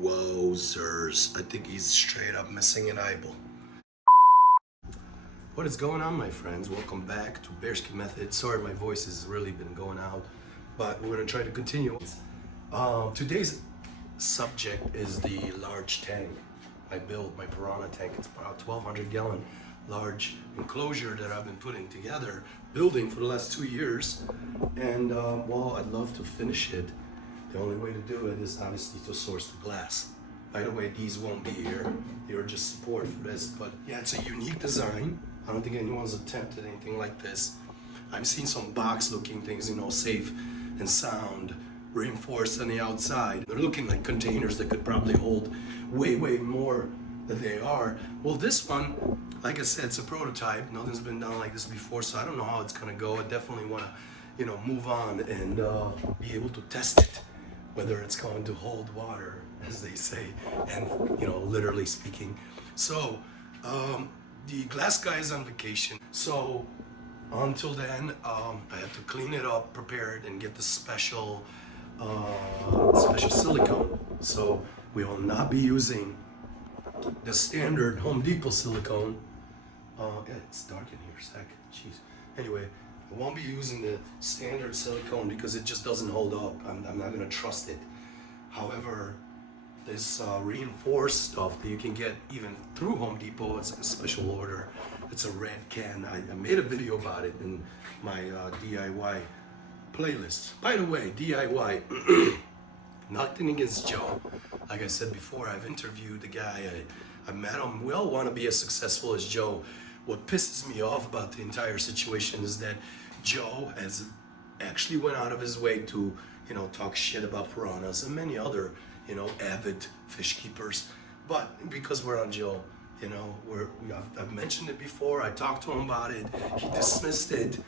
Wowzers, I think he's straight up missing an eyeball. What is going on, my friends? Welcome back to Bearski Method. Sorry, my voice has really been going out, but we're gonna try to continue. Today's subject is the large tank. I built my Piranha tank. It's about 1,200 gallon large enclosure that I've been putting together, building for the last 2 years. And well, I'd love to finish it. The only way to do it is obviously to source the glass. By the way, these won't be here. You're just support for this, but yeah, it's a unique design. I don't think anyone's attempted anything like this. I've seen some box looking things, you know, safe and sound, reinforced on the outside. They're looking like containers that could probably hold way more than they are. Well, this one, like I said, it's a prototype. Nothing's been done like this before, so I don't know how it's gonna go. I definitely wanna, you know, move on and be able to test it, whether it's going to hold water, as they say, and, you know, literally speaking. So, the glass guy is on vacation, so until then, I have to clean it up, prepare it, and get the special silicone. So we will not be using the standard Home Depot silicone. Yeah, it's dark in here, Zach. Jeez. Anyway, I won't be using the standard silicone because it just doesn't hold up. I'm not gonna trust it. However, this reinforced stuff that you can get even through Home Depot, it's a special order. It's a red can. I made a video about it in my DIY playlist. By the way, DIY, nothing against Joe. Like I said before, I've interviewed the guy. I met him. We all want to be as successful as Joe. What pisses me off about the entire situation is that Joe has actually went out of his way to, you know, talk shit about piranhas and many other, you know, avid fish keepers. But because we're on Joe, you know, I've mentioned it before. I talked to him about it. He dismissed it.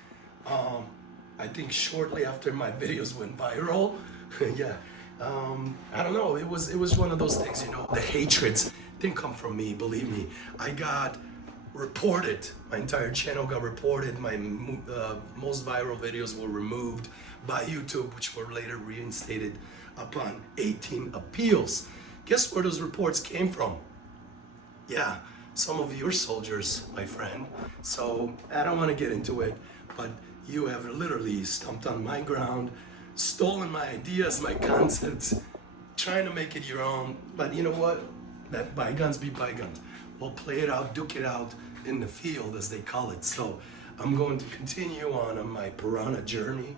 I think shortly after my videos went viral. Yeah. I don't know. It was one of those things, you know. The hatreds didn't come from me. Believe me. I got reported. My entire channel got reported. My most viral videos were removed by YouTube, which were later reinstated upon 18 appeals. Guess where those reports came from? Yeah, some of your soldiers, my friend. So I don't want to get into it, but you have literally stomped on my ground, stolen my ideas, my concepts, trying to make it your own. But you know what? Let bygones be bygones. We'll play it out, duke it out in the field, as they call it. So I'm going to continue on my piranha journey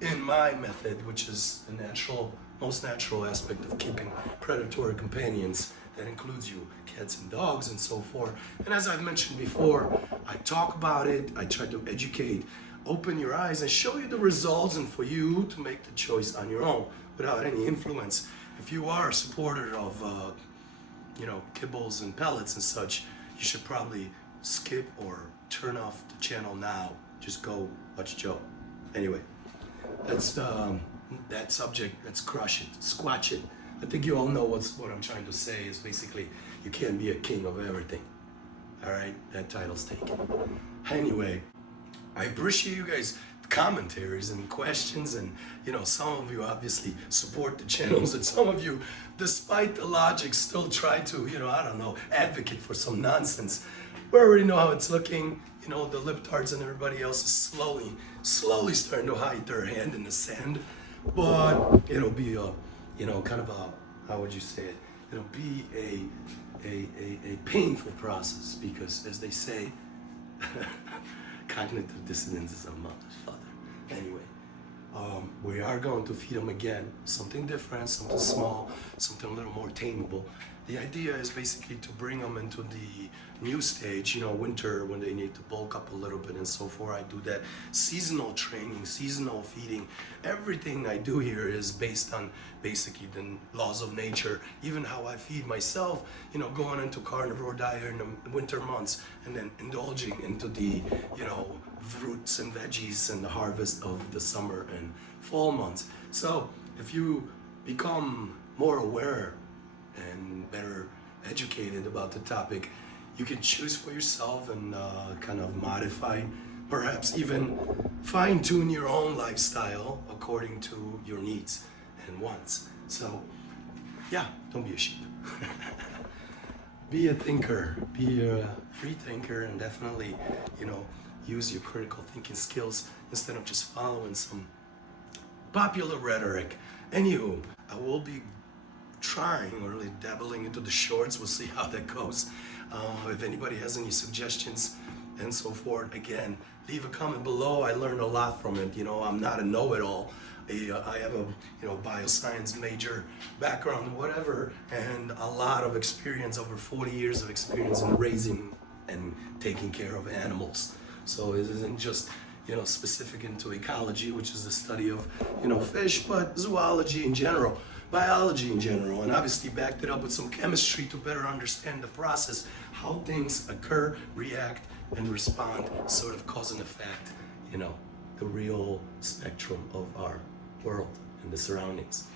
in my method, which is the most natural aspect of keeping predatory companions. That includes you, cats and dogs and so forth. And as I've mentioned before, I talk about it, I try to educate, open your eyes and show you the results, and for you to make the choice on your own without any influence. If you are a supporter of, you know, kibbles and pellets and such, you should probably skip or turn off the channel now. Just go watch Joe. Anyway, that's that subject. Let's crush it, squash it. I think you all know what I'm trying to say is basically you can't be a king of everything. All right, that title's taken. Anyway, I appreciate you guys' commentaries and questions, and you know, some of you obviously support the channels, and some of you, despite the logic, still try to, you know, I don't know, advocate for some nonsense. We already know how it's looking. You know, the libtards and everybody else is slowly starting to hide their hand in the sand, but it'll be a, you know, kind of a, how would you say it? It'll be a painful process because, as they say, cognitive dissonance is a motherfucker. Anyway, we are going to feed them again, something different, something small, something a little more tameable. The idea is basically to bring them into the new stage, you know, winter, when they need to bulk up a little bit and so forth. I do that seasonal training, seasonal feeding. Everything I do here is based on basically the laws of nature, even how I feed myself, you know, going into carnivore diet in the winter months and then indulging into the, you know, fruits and veggies and the harvest of the summer and fall months. So if you become more aware and better educated about the topic, you can choose for yourself and kind of modify, perhaps even fine-tune your own lifestyle according to your needs and wants. So yeah, don't be a sheep. Be a thinker, be a free thinker, and definitely, you know, use your critical thinking skills instead of just following some popular rhetoric. Anywho, I will be trying or really dabbling into the shorts. We'll see how that goes. If anybody has any suggestions and so forth, again, leave a comment below. I learned a lot from it. You know, I'm not a know-it-all. I have a bioscience major background, whatever, and a lot of experience, over 40 years of experience in raising and taking care of animals. So it isn't just specific into ecology, which is the study of fish, but zoology in general, biology in general, and obviously backed it up with some chemistry to better understand the process, how things occur, react, and respond, sort of cause and effect, the real spectrum of our world and the surroundings.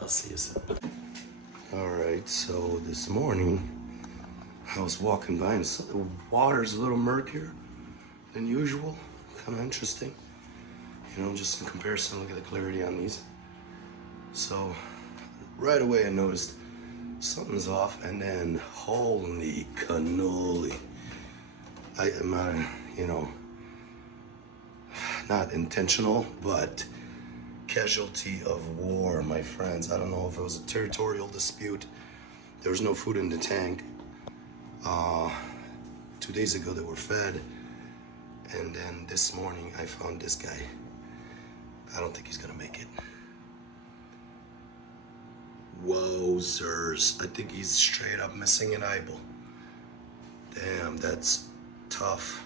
I'll see you soon. All right, so this morning I was walking by and the water's a little murkier than usual. Kind of interesting, just in comparison. Look at the clarity on these. So right away I noticed something's off, and then holy cannoli, I am not intentional, but casualty of war, my friends. I don't know if it was a territorial dispute. There was no food in the tank. 2 days ago they were fed, and then this morning I found this guy. I don't think he's gonna make it. Wowzers, I think he's straight up missing an eyeball. Damn, that's tough,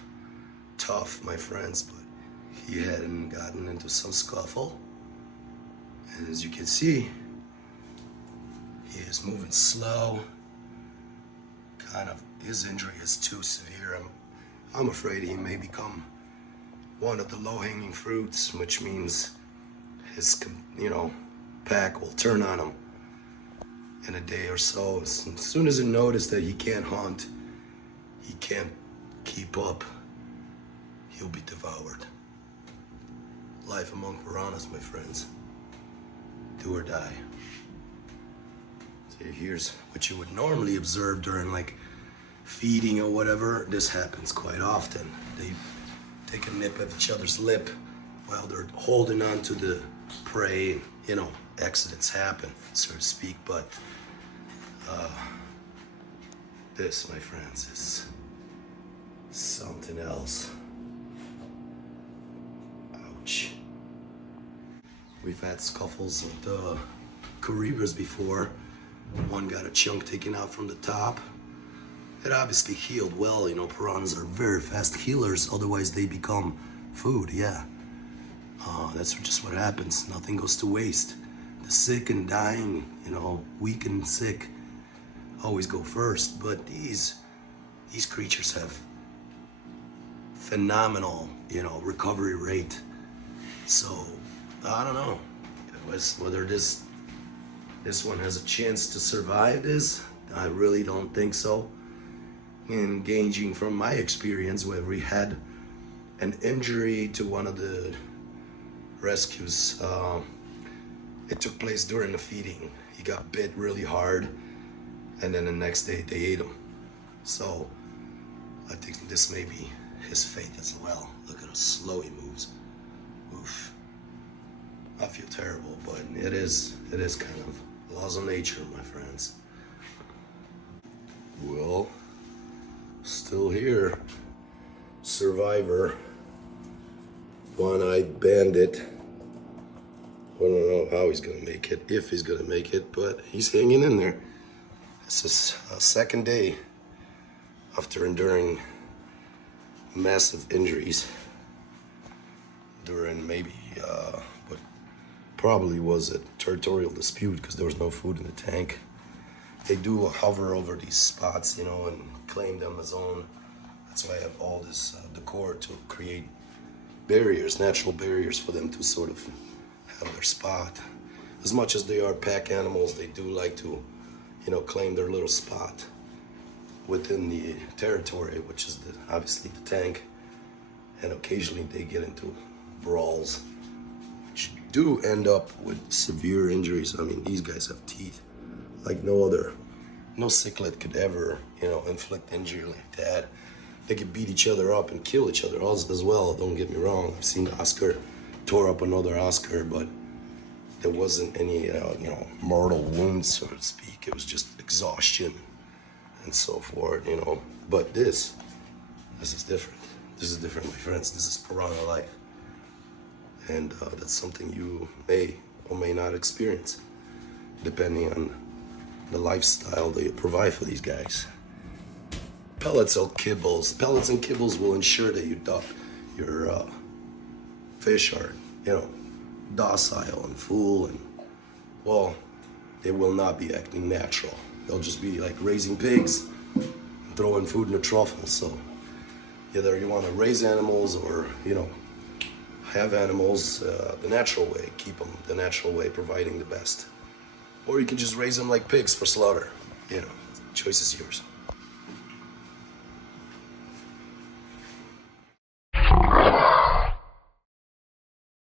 my friends, but he hadn't gotten into some scuffle. And as you can see, he is moving slow. His injury is too severe. I'm afraid he may become one of the low-hanging fruits, which means his, pack will turn on him in a day or so. As soon as he notices that he can't hunt, he can't keep up, he'll be devoured. Life among piranhas, my friends. Do or die. So here's what you would normally observe during feeding or whatever. This happens quite often. They take a nip at each other's lip while they're holding on to the prey. Accidents happen, so to speak, but this, my friends, is something else. Ouch. We've had scuffles with Caribas before. One got a chunk taken out from the top. It obviously healed well. Piranhas are very fast healers, otherwise they become food, yeah. That's just what happens. Nothing goes to waste. The sick and dying, weak and sick, always go first. But these creatures have phenomenal, recovery rate. So I don't know whether this one has a chance to survive this. I really don't think so. Engaging from my experience, where we had an injury to one of the rescues. It took place during the feeding. He got bit really hard, and then the next day they ate him. So I think this may be his fate as well. Look at how slow he moves. Oof. I feel terrible, but it is kind of laws of nature, my friends. Well, still here. Survivor. One-eyed bandit. I don't know how he's gonna make it, if he's gonna make it, but he's hanging in there. This is a second day after enduring massive injuries during maybe what probably was a territorial dispute, because there was no food in the tank. They do hover over these spots, and claim them as own. That's why I have all this decor to create barriers, natural barriers for them to sort of have their spot. As much as they are pack animals, they do like to, claim their little spot within the territory, which is obviously the tank. And occasionally they get into brawls, which do end up with severe injuries. I mean, these guys have teeth. like no other. No cichlid could ever, you know, inflict injury like that. They could beat each other up and kill each other as well, don't get me wrong. I've seen Oscar tore up another Oscar, but there wasn't any, you know, mortal wounds, so to speak. It was just exhaustion and so forth, you know. But this is different. This is different, my friends. This is piranha life. And that's something you may or may not experience, depending on the lifestyle that you provide for these guys. Pellets or kibbles. Pellets and kibbles will ensure that your fish are, you know, docile and full, and, well, they will not be acting natural. They'll just be like raising pigs and throwing food in a truffle. So either you want to raise animals or, you know, have animals the natural way, keep them the natural way, providing the best. Or you can just raise them like pigs for slaughter. You know, choice is yours.